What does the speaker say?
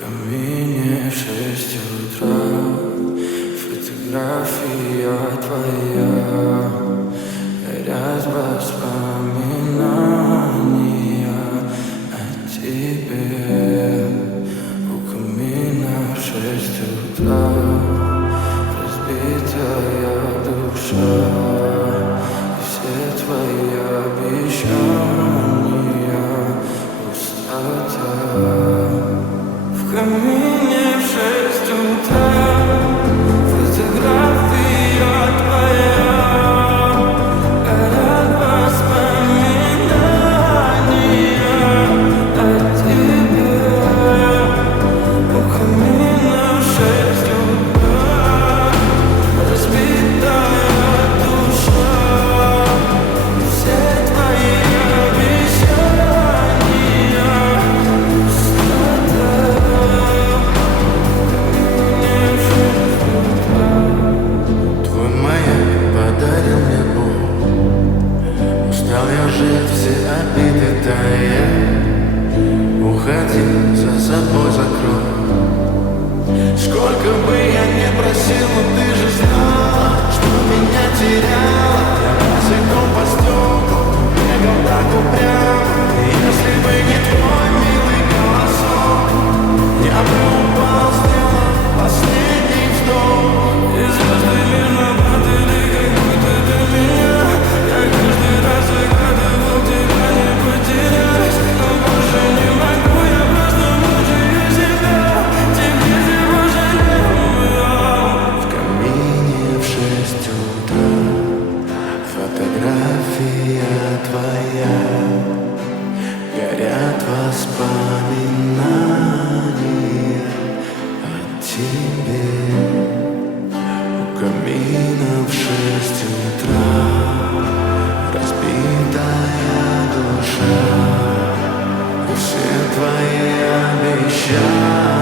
камине в 6 утра фотография твоя, горят воспоминания о тебе. У камина в 6 утра разбитая душа, и все твои обещания пустота. В камине в 6 утра фотография твоя, горят воспоминания о тебе. У камина в 6 утра разбитая душа, все твои обещания пустота. Твой маяк подарил мне боль. Устал я жить, все обиды тая. Уходи, за собой закрой. Сколько бы я не просил, но ты же знала, что меня теряла. Я босиком по стеклу бегал так упрямо. И если бы не твой милый голосок, я бы упал, сделал последний вздох. И звезды мирно падали, как будто для меня. Я каждый раз загадывал тебя не потерять, но больше не могу, я просто мучаю себя. Теперь ты пожалел. В камине в 6 утра фотография твоя, горят воспоминания о тебе. У камина в 6 утра разбитая душа, и все твои обещания